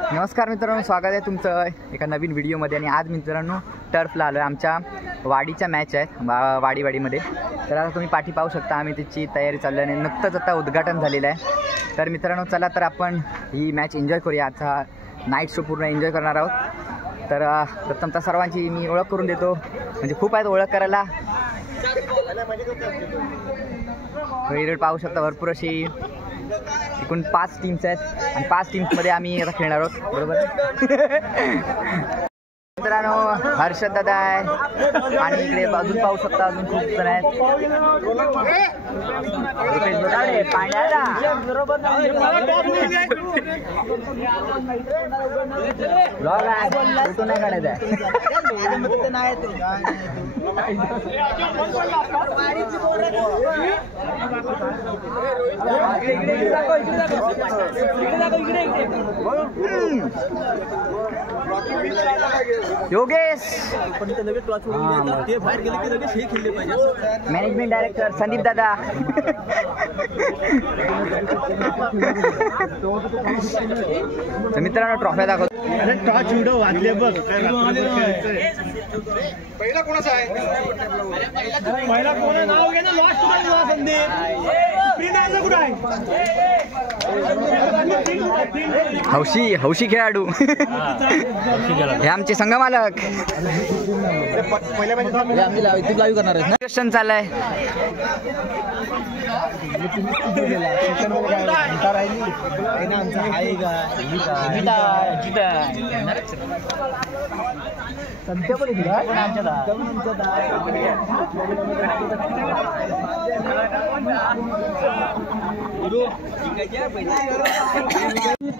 नमस्कार मित्रांनो, स्वागत आहे तुमचं एका नवीन व्हिडिओमध्ये. आणि आज मित्रांनो टर्फला आलो आहे. आमच्या वाडीच्या मॅच आहेत वाडीमध्ये. तर आता तुम्ही पाठी पाहू शकता, आम्ही त्याची तयारी चालू आहे आणि नुकतंच आता उद्घाटन झालेलं आहे. तर मित्रांनो चला तर आपण ही मॅच एन्जॉय करूया. आता नाईट शो पूर्ण एन्जॉय करणार आहोत. तर प्रथमतः सर्वांची मी ओळख करून देतो, म्हणजे खूप आहेत ओळख करायला. वेळ पाहू शकता, भरपूर अशी एकूण 5 टीम्स आहेत आणि 5 टीम्समध्ये आम्ही आता खेळणार आहोत, बरोबर. मित्रांनो हर्षद दादा आहे आणि इकडे अजून पाहू शकता अजून खूप जण आहेत. फोटो नाही काढायचा योगेश, मॅनेजमेंट डायरेक्टर संदीप दादा. तर मित्रांनो ट्रॉफ्या दाखवतो. टॉच व्हिडिओ वाजले बघ. पहिला कोणाचा आहे? पहिला कोणा नाव घे ना, लास्ट संदीप. कुठं आहे? हौशी खेळाडू हे आमचे संघमालक. लाईव्ह करणार आहेत ना. क्वेश्चन चाललाय.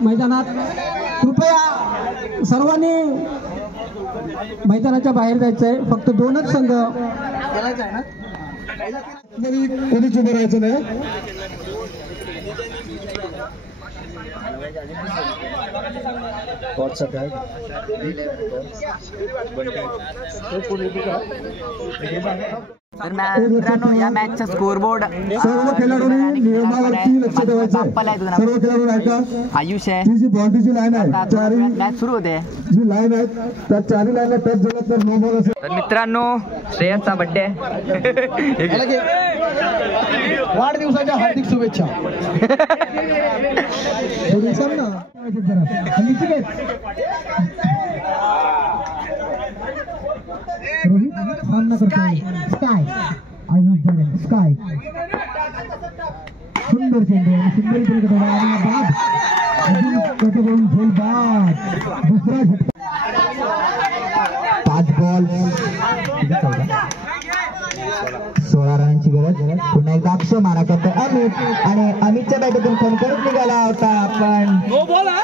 मैदानात कृपया सर्वांनी मैदानाच्या बाहेर जायचं आहे. फक्त 2च संघ खेळायचा आहे ना. कोणीच उभं राहायचं नाही. तर मित्रांनो या मॅचचा स्कोरबोर्ड सर्व खेळाडूंनी नियमावरती लक्ष ठेवायचं. सर्व खेळाडू ऐका. आयुष आहे. जी बाउंड्रीची लाईन आहे, चारी मॅच सुरू होते. जी लाईन आहे त्या चारी लाईनला टच झाला तर नो बॉल असेल. तर मित्रांनो श्रेयसचा बर्थडे. वाढदिवसाच्या हार्दिक शुभेच्छा. सामना करतोय स्काय. स्काय सुंदर चेंडू आणि सुंदर चेंडू बाद. दुसरा झटका. 5 बॉल 16 रनांची गरज. पुन्हा एकदा अक्षय मारा करतो अमित आणि अमितच्या बॅटतून खणखणत निघाला होता. आपण नो बॉल आहे.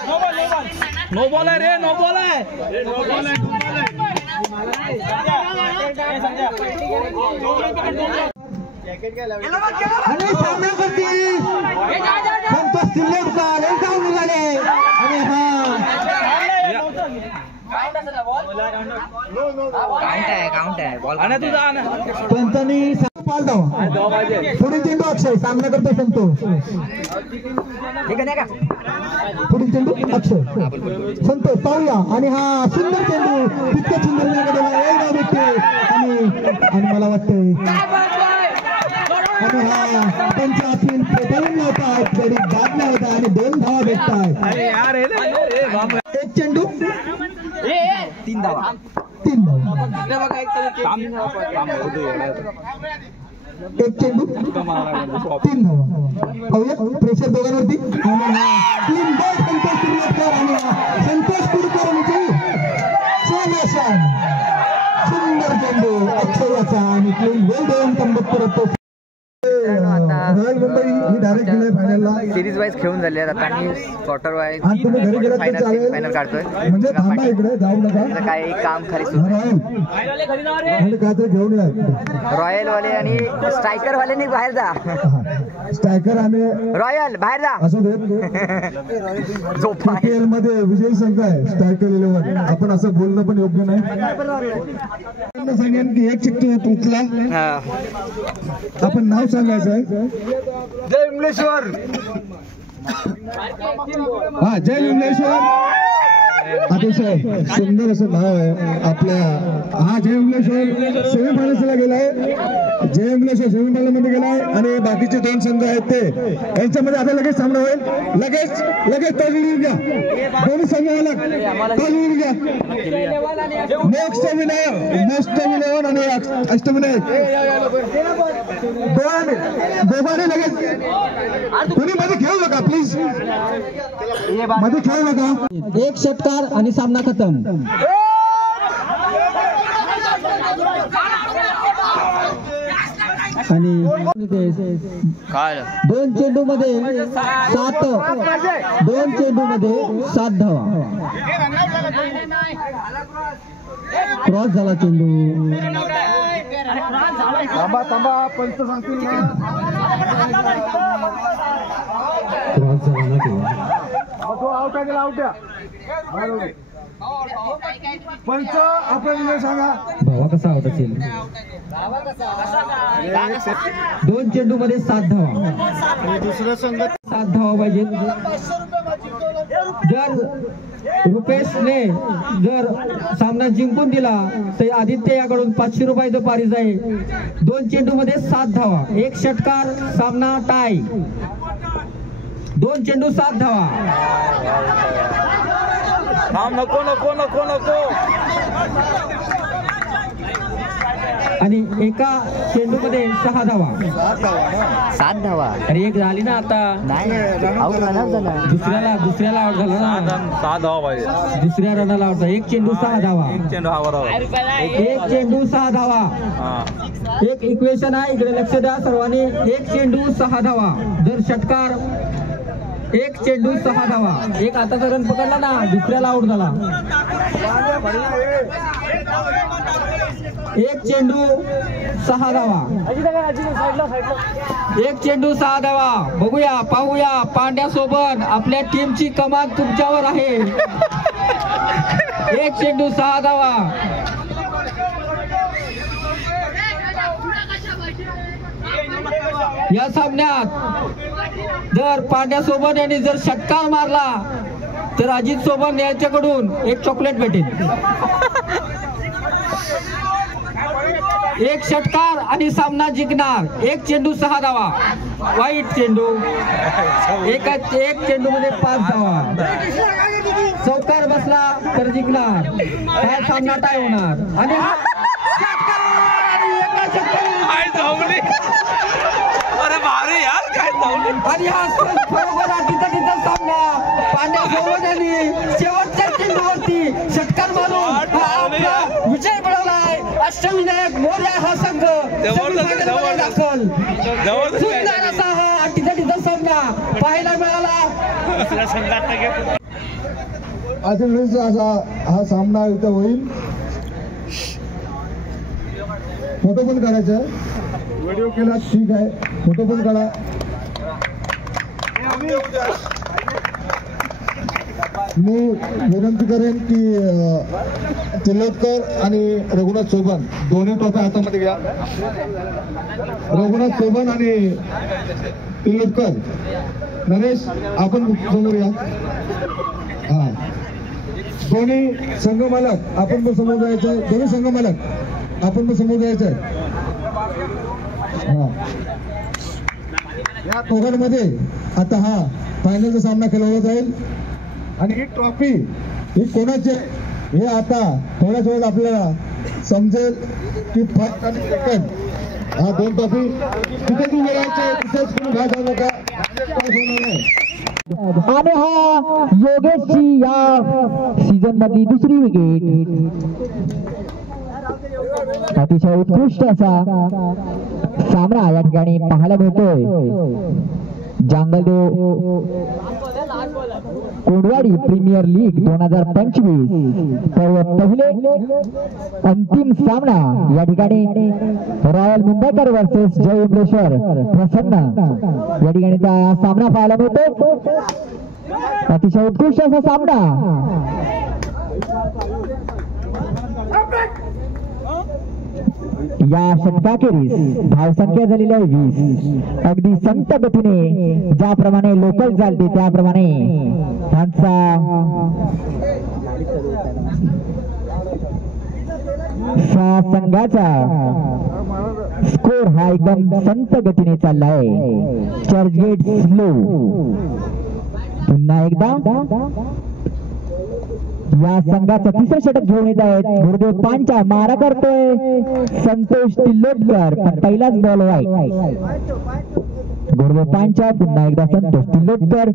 नो बॉल आहे रे. नो बॉल आहे. आणि सामन्यावरती संतोष तिल्लेकर हे जाऊन निघाले. आणि काउंट आहे बॉल. पंचांनी पाल धावा. पुढील चेंडू अक्षय. सामना करतो संतोष. पुढील चेंडू अक्षय. संतोष पाहूया. आणि हा सुंदर चेंडू तितक्या सुंदर आणि मला वाटतंय आणि हा त्यांच्या अपील पेटवून लावतात. गडी दाबला होता आणि 2 धावा भेटतात. एक चेंडू 3 धावा. 3 धावा. एक चेंडू 3 धावा. प्रेशर दोघांवरती. आणि 3 बॉल संतोष कुरकर आणि संतोष कुलकर्णीची सुंदर चेंडू अक्षयाचा आणि क्लीन गोल देऊन तंबत करतो. रॉयल मुंबई ही डायरेक्ट गेले फायनलला. सिरीज वाईज खेळून झाले आहेत. आता मी क्वार्टर वाईज आणि तुम्ही घरी गेलात तर चालेल. फायनल काढतोय. म्हणजे थांबा इकडे जाऊ नका. काही काम खाली सुरू रॉयल काहीतरी घेऊन या. रॉयल वाले आणि स्ट्रायकर वाले बाहेर जा. स्ट्रायकर आम्ही रॉयल बाहेर जा. असू देत. IPL मध्ये विजयी संघ आहे स्ट्रायकर 11. आपण असं बोलणं पण योग्य नाही. सांगेन की एक चिठ्ठी उचला. आपण नाव सांगायचं. जय विमलेश्वर. हा जय विमलेश्वर. अतिशय सुंदर असं नाव आहे आपल्या. हा जयमलेश्वर सेमीफायनल्सला गेलाय, जयमलेश्वर सेमीफायनल मध्ये गेलाय आणि बाकीचे 2 संघ आहेत ते यांच्यामध्ये आता लगेच सामना होईल. लगेच तजुळून घ्या, दोन्ही संघ तजुळून घ्या. नेक्स्ट विनय आणि अष्टविनायक दोघांनी लगेच. तुम्ही मध्ये खेळू नका प्लीज, मध्ये खेळू नका. एक षटकार आणि सामना खतम. आणि 2 चेंडू मध्ये 7 धावा. क्रॉस झाला चेंडू. थांबा पंच सांगतील ना. क्रॉस झाला ना तो आउट आहे, आउट द्या पंच. आपण सांगा धावा कसा होत असेल. 2 चेंडू मध्ये 7 धावा. दुसरं संघ 7 धावा पाहिजेत. जर रुपेशने जर सामना जिंकून दिला तर आदित्य याकडून 500 रुपयाचं पारिज आहे. 2 चेंडू मध्ये 7 धावा, 1 षटकार, सामना टाय. 2 चेंडू 7 धावा. नको आणि एका चेंडू मध्ये 6 धावा. 7 धावा. अरे एक झाली ना आता. नाही आउट रनर झाला. दुसऱ्याला आउट झाला ना. 6 धावा पाहिजे. दुसऱ्या रनाला आउट. 1 चेंडू 6 धावा. 1 चेंडू 6 धावा. एक इक्वेशन आहे, इकडे लक्ष द्या सर्वांनी. 1 चेंडू 6 धावा. जर षटकार 1 चेंडू 6 धावा. एक आताचा रन पकडला ना, दुसऱ्याला आउट झाला. 1 चेंडू 6 धावा. 1 चेंडू 6 धावा. बघूया पाहूया पांड्या सोबत आपल्या टीमची कमान तुमच्यावर आहे. 1 चेंडू 6 धावा. या सामन्यात जर पांड्या सोबत यांनी जर षटकार मारला तर अजित सोबत यांच्याकडून 1 चॉकलेट भेटेल. 1 षटकार आणि सामना जिंकणार. 1 चेंडू 6 धावा. वाईट चेंडू. 1 चेंडू मध्ये 5 धावा. चौकार बसला तर जिंकणार. हा सामना टाय होणार. आणि आणि हा बरोबर तिथं सामना पांड्या सोबत शेवटच्या चेंडूवरती षटकार मारून आपला विजय मिळवलाय. अष्टविनायक मोर्या हा संघ दाखल. सुंदर असा हा तिथं सामना पाहायला मिळाला. असा हा सामना इथं होईल. फोटो पण काढायचा. व्हिडिओ केला ठीक आहे, फोटो पण काढा. मी विनंती करेन की तिलोत्कर आणि रघुनाथ चौबन दोन्ही ट्रॉफी हातामध्ये घ्या. रघुनाथ चौबन आणि तिलोत्कर. नरेश आपण समोर या. हा दोन्ही संघ मालक आपण पण समोर जायचंय. दोन्ही संघ मालक आपण पण समोर जायचंय. हा या दोघांमध्ये आता हा फायनलचा सामना खेळवला जाईल. आणि ही ट्रॉफी ही कोणाची हे आता थोड्याच वेळात आपल्याला समजेल की फर्स्ट आणि सेकंड हा 2 ट्रॉफी तिथे तुम्ही मिळायचे. तिथेच तुम्ही घाट जाऊ नका. आणि हा योगेशची या सीझन मधली 2री विकेट. अतिशय उत्कृष्ट असा सामना या ठिकाणी पाहायला मिळतोय. जांगलदेव कोंडवाडी प्रीमियर लीग 2025 पहिले अंतिम सामना या ठिकाणी रॉयल मुंबईकर वर्सेस जय उमरेश्वर प्रसन्न या ठिकाणी सामना पाहायला मिळतो. अतिशय उत्कृष्ट असा सामना. या षटकाखेरीस धावसंख्या झालेली आहे 20. अगदी संत गतीने ज्याप्रमाणे लोकल चालते त्याप्रमाणे त्यांचा संघाचा स्कोर हा एकदम संत गतीने चालला आहे. चर्चगेट स्लो पुन्हा एकदा या संघाचा तिसरं षटक घेऊन येत आहेत. गुरुदेव पांचा मारा करतोय संतोष तिल्लोटकर पण पहिलाच बॉल वाईट. गुरुदेव पांचा पुन्हा एकदा संतोष तिल्लोटकर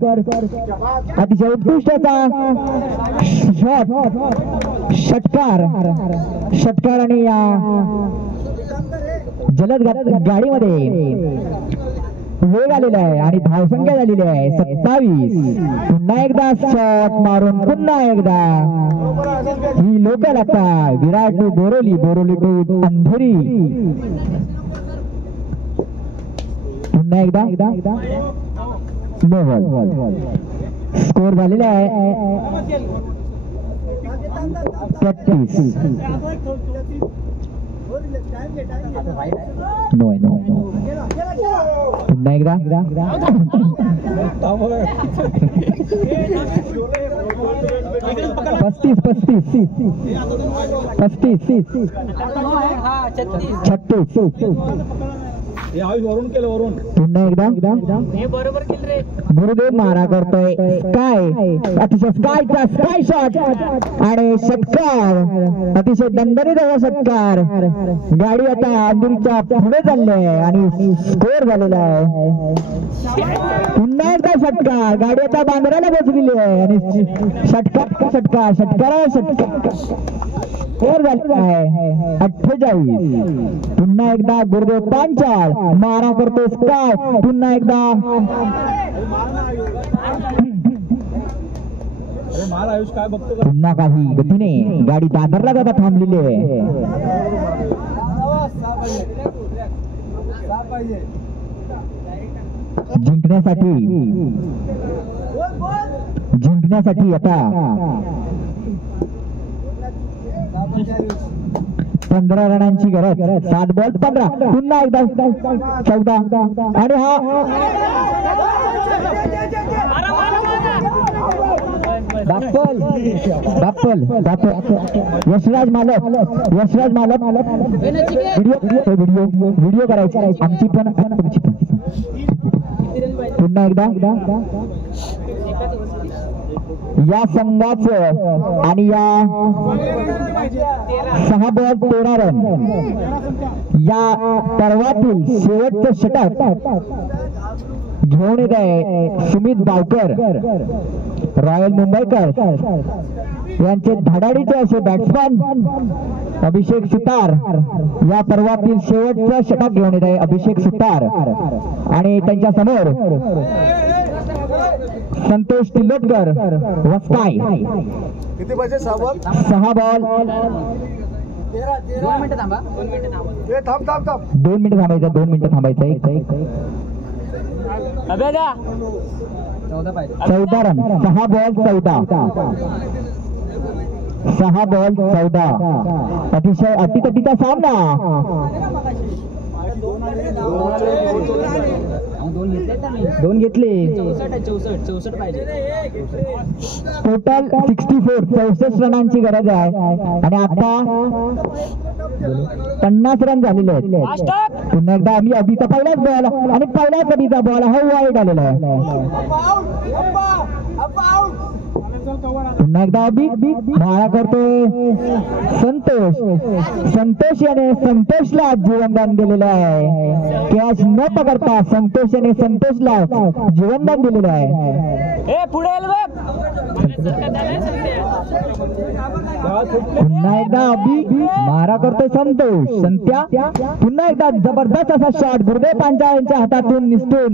अतिशय उत्कृष्टाचा षटकार आणि या जलद गाडीमध्ये वेग आलेला आहे आणि धावसंख्या झालेली आहे 27. पुन्हा एकदा शॉट मारून पुन्हा एकदा ही लोकल आता विराट टू बोरोली टू अंधेरी. पुन्हा एकदा नो बॉल. स्कोर झालेला आहे 33. नो पुन्हा एकदा 36. पुन्हा एकदा गुरुदेव मारा करतोय स्काय अतिशय स्काय शॉट आणि षटकार अतिशय दणदणीत षटकार. गाडी आता अंधेरीच्या पुढे चालली आहे आणि स्कोर झालेला आहे. पुन्हा एकदा षटकार गाडी आता बांद्राला पोहोचलेली आहे आणि षटकार स्कोर झालेला आहे 48. पुन्हा एकदा गुरुदेव पांचाळ मारा करतो स्काय. पुन्हा एकदा पुन्हा काही गतीने गाडी दादरला जाता थांबलेली आहे. जिंकण्यासाठी आता 15 रनांची गरज. 7 बॉल 15. पुन्हा एकदा 14 आणि हा बाप्पल यशराज मालक व्हिडिओ करायचा आमची पण तुमची पण. पुन्हा एकदा या संघाचं आणि या 6 बॉल 13 रन या पर्वातील शेवटचं षटक घेऊन येत आहे सुमित बावकर रॉयल मुंबईकर यांचे धडाडीचे असे बॅट्समन अभिषेक सुतार. या पर्वातील शेवटचं षटक घेऊन येत आहे अभिषेक सुतार आणि त्यांच्या समोर संतोष तिल्लोटकर वस्काय. किती पाहिजे? 6 बॉल 2 मिनिटं थांबा. 2 मिनिटं थांबायचं. 14 रन. 6 बॉल 14. अतिशय अटीतटीचा सामना. दोन घेतले. 64 पाहिजे. टोटल 64 रनांची गरज आहे आणि आता 50 रन झालेले आहेत. पुन्हा एकदा आम्ही अभिचा पहिलाच बॉल आणि पहिल्याच अभिचा बॉल हा वाईट आलेला आहे. पुन्हा एकदा अभि मारा करतोय संतोष याने संतोषला जीवनदान दिलेलं आहे. कॅच न पकडता संतोष याने संतोषला जीवनदान दिलेलं आहे. पुन्हा एकदा अभि मारा करतोय संत्या. पुन्हा एकदा जबरदस्त असा शॉट गुरुदेव पांचाळ यांच्या हातातून निसटून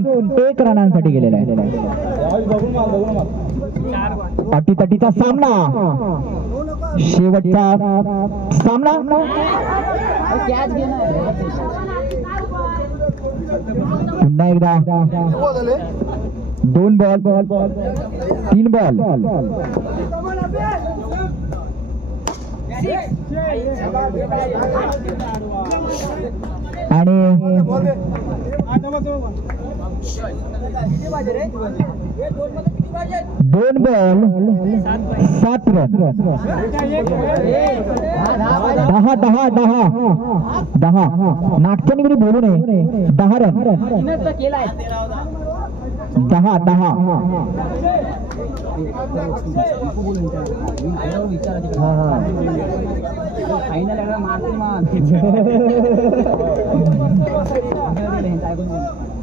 1 रनांसाठी गेलेला आहे. अटीतटीचा सामना. शेवटचा सामना. पुन्हा एकदा 2 बॉल 3 बॉल. आणि 2 बॉल 7 रन 10 मागच्या निगडी बोलू नये 10 रन 10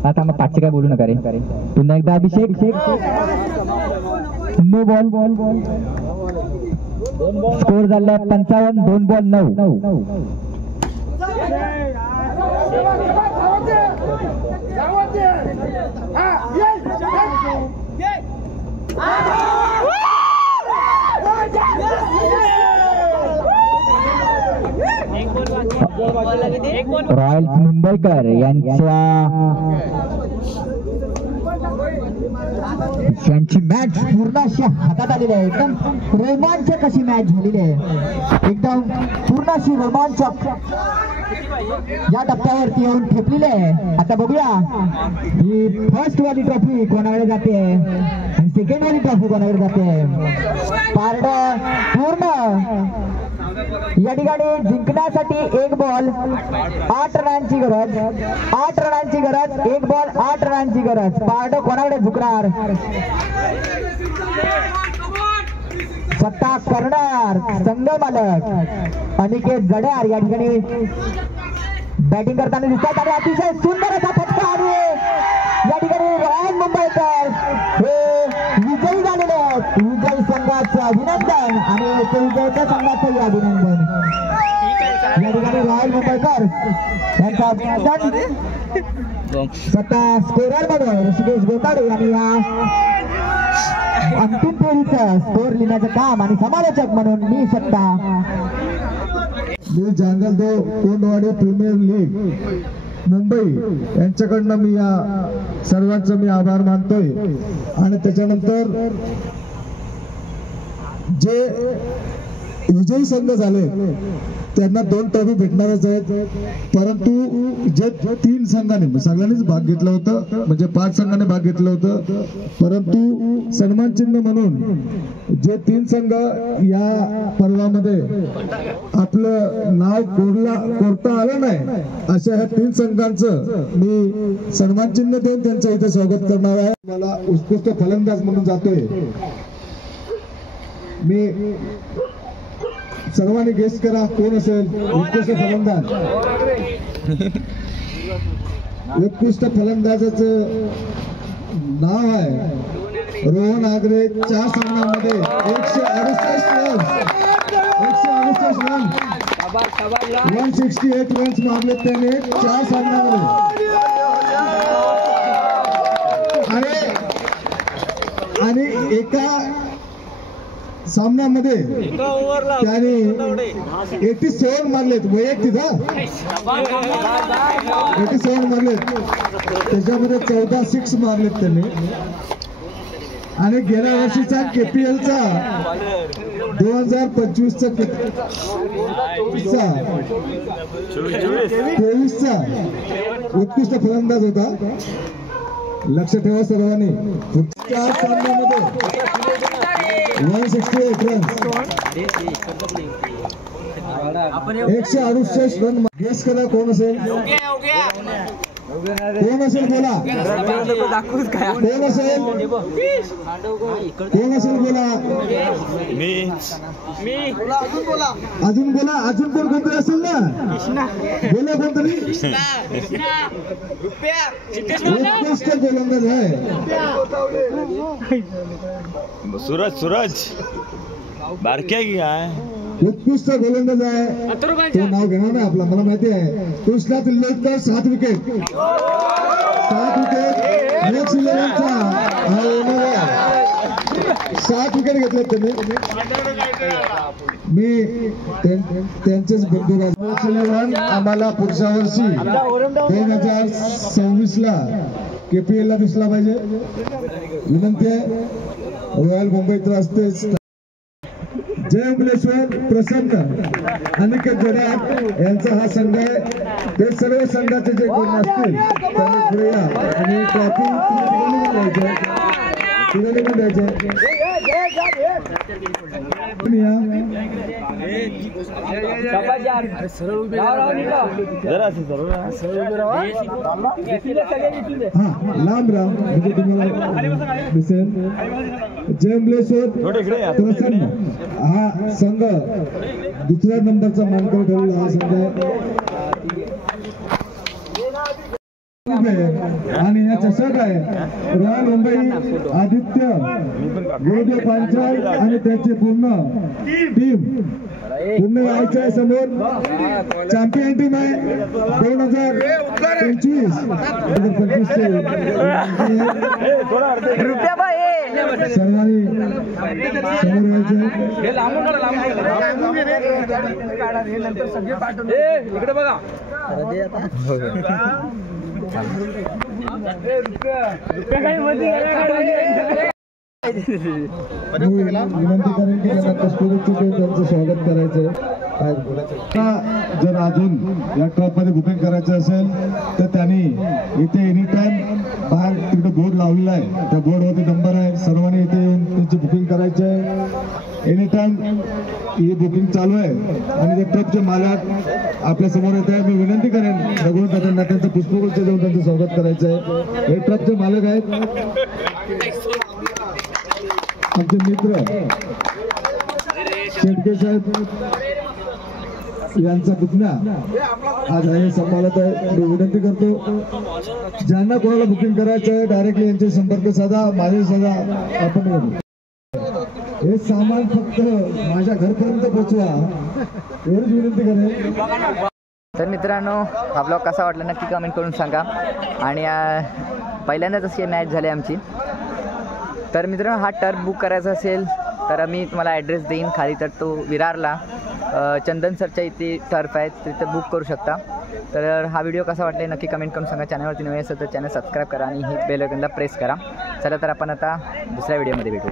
आता मग पाचशे काय बोलू नका रे पुन्हा एकदा अभिषेक नो बॉल स्कोर झाला 55 2 बॉल 9 रॉयल मुंबईकर यांची मॅच पूर्ण अशी हातात आलेली आहे. एकदम रोमांचक अशी मॅच झालेली आहे. एकदम पूर्ण अशी रोमांचक या टप्प्यावरती येऊन ठेपलेली आहे. आता बघूया ही फर्स्ट वाली ट्रॉफी कोणाकडे जाते आणि सेकंड वाली ट्रॉफी कोणाकडे जाते. पारड पूर्ण या ठिकाणी जिंकण्यासाठी 1 बॉल 8 रनांची गरज 1 बॉल 8 रनांची गरज. पारड कोणाकडे झुकणार सत्ता करणार संघ मालक अनिकेत जड्यार या ठिकाणी बॅटिंग करताना दिसतात आणि अतिशय सुंदर असा फटका आणि या ठिकाणी रॉयल मुंबईकर हे विजयी झालेले आहेत. विजयी संघाचं अभिनंदन आणि विजयच्या संघाचंही अभिनंदन. या ठिकाणी रॉयल मुंबईकर यांचं अभिनंदन. स्वतः स्कोरर म्हणून ऋषिकेश गोताडे आणि या अंतिम फेरीचं स्कोर लिहिण्याचं काम आणि समालोचक म्हणून मी स्वतः जांगलदेव कोंडवाडी प्रीमियर लीग मुंबई यांच्याकडनं मी या सर्वांचं मी आभार मानतोय. आणि त्याच्यानंतर जे विजयी संघ झाले त्यांना 2 ट्रॉफी भेटणारच आहेत. परंतु जे 3 संघांनी सगळ्यांनीच भाग घेतलं होतं म्हणजे 5 संघांनी भाग घेतलं होतं. परंतु सन्मान चिन्ह म्हणून जे 3 संघ या पर्वामध्ये आपलं नाव कोरता आलं नाही अशा ह्या 3 संघांचं मी सन्मान चिन्ह देऊन त्यांचं इथे स्वागत करणार आहे. मला उत्कृष्ट फलंदाज म्हणून जातोय मी. सर्वांनी गेस करा कोण असेल उत्कृष्ट फलंदाज. उत्कृष्ट फलंदाजाचं नाव आहे रोहन आगरे. 4 सामन्यांमध्ये 168 रन 168 रन्स मारले त्याने 4 सामन्यांमध्ये. आणि एका सामन्यामध्ये त्याने 87 मारलेत वैयक्तिक 87 मारलेत. त्याच्यामध्ये 14 6 मारलेत त्यांनी. आणि गेल्या वर्षीचा KPLचा 2025चा 23चा उत्कृष्ट फलंदाज होता. लक्ष ठेवा सर्वांनी. 4 सामन्यामध्ये 168 रन 168 रन. गेस करा कोण असेल कोण असेल बोला कोण असेल बोला अजून बोला. अजून कोण कोणतरी असेल ना बोला कोणतरी. उत्कृष्ट गोलंदाज आहे सूरज बारक्या की काय उत्कृष्ट गोलंदाज आहे. तो नाव घेणार नाही आपला मला माहिती आहे. कृष्णा तिल्लोत्तर 7 विकेट नेक्स्ट 11चा हा ओनर आहे. 7 विकेट घेतलेत त्यांनी. मी त्यांचेच बंधू. आम्हाला पुढच्या वर्षी 2026ला KPL ला दिसला पाहिजे. विनंती आहे. रॉयल मुंबईत असतेच जय उमलेश्वर प्रसन्न अनिकेत जोडात यांचा हा संघ आहे. ते सर्व संघाचे जे कोण असतील त्यांनी पुढे या आणि ट्रॉफी तिघांनी पण द्यायचे. लांब राहा म्हणजे तुम्हाला दिसेल. जय उमलेश्वर प्रसन्न हा संघ दुसऱ्या नंबरचा मानकर ठरलेला हा संघ आहे. आणि या चषक आहे रॉयल मुंबई आदित्य गुरुदेव पांचाळ आणि त्याचे पूर्ण टीम पूर्ण यायचं आहे समोर. चॅम्पियन टीम आहे 2025 सर्वांनी समोर यायचे. इकडे बघा विनंती करेन की त्यांना कस्तुरीची त्यांचं स्वागत करायचं. जर अजून या ट्रक मध्ये बुकिंग करायचं असेल तर त्यांनी इथे एनी टाइम बाहेर तिकडे बोर्ड लावलेला आहे. त्या बोर्डवरती नंबर आहे. सर्वांनी इथे येऊन त्यांची बुकिंग करायचं आहे. एनी टाइम ही बुकिंग चालू आहे. आणि ते ट्रकचे मालक आपल्या समोर येत आहे. मी विनंती करेन रघुनाथ दादांना त्यांचं पुष्पगुच्छ देऊन त्यांचं स्वागत करायचं आहे. हे ट्रकचे मालक आहेत आमचे मित्र शेटके साहेब यांचा पुतण्या आज हे सांभाळत आहे. मी विनंती करतो ज्यांना कोणाला बुकिंग करायचं आहे डायरेक्टली यांचे संपर्क साधा, माझे साधा. आपण हे सामान फक्त माझ्या घरपर्यंत पोहोचवा एवढीच विनंती करेन. तर मित्रांनो हा ब्लॉग कसा वाटला नक्की कमेंट करून सांगा. आणि पहिल्यांदाच अशी मॅच झाली आमची. तर मित्रांनो हा टर्फ बुक करायचा असेल तर मी तुम्हाला ॲड्रेस देईन खाली. तर तो विरारला चंदन सरच्या इथे टर्फ आहे तिथे बुक करू शकता. तर हा व्हिडिओ कसा वाटला नक्की कमेंट करून सांगा. चॅनलवरती नवे असेल तर चॅनल सबस्क्राईब करा आणि ही बेल आयकॉनला प्रेस करा. चला तर आपण आता दुसऱ्या व्हिडिओमध्ये भेटू.